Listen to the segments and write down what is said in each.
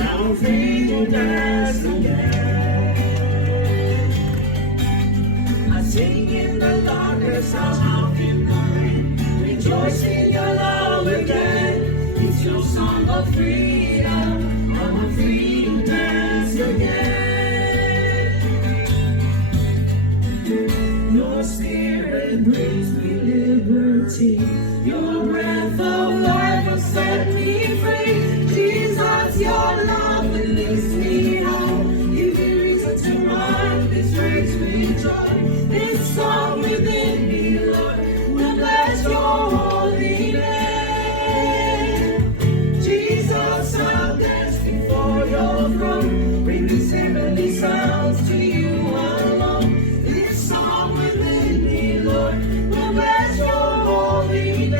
Now I'm free to dance again. I sing in the darkness, I'll shout in the rain. Rejoice in your love again. It's your song of freedom. Now I'm free to dance again. Your spirit brings me liberty. Your breath of life will set me free. Jesus, your love will lift me high. Give me reason to run this race with joy. This song within me, Lord, will bless your holy name. Jesus, I'll dance before your throne. Bring these heavenly sounds to you alone. This song within me, Lord, will bless your holy name.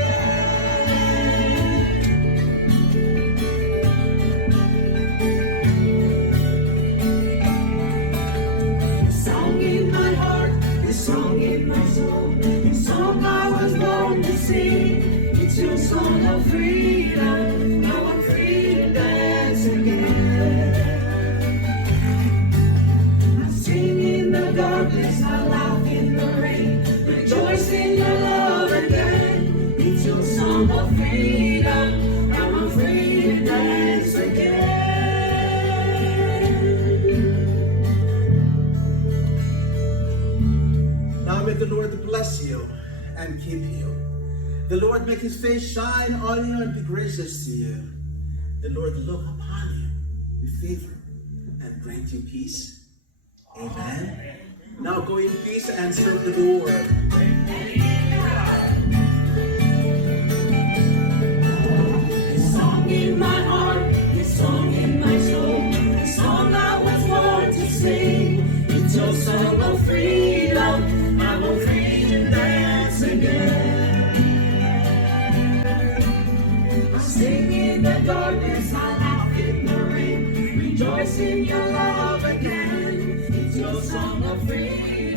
The song in my heart, the song in my soul, the song I was born to sing. It's your song of freedom. Now I'm free to dance again. I sing in the darkness, I laugh in the rain. Rejoice in your love again. It's your song of freedom. Now I'm free to dance again. Now may the Lord bless you and keep you. The Lord make his face shine on you and be gracious to you. The Lord look upon you with favor and grant you peace. Amen. Now go in peace and serve the Lord. This song in my heart, this song in my soul, the song I was born to sing. It's your song of freedom. Now I'm free to dance again. I sing in the darkness, I laugh in the rain. Rejoice in your love again. It's your song of freedom.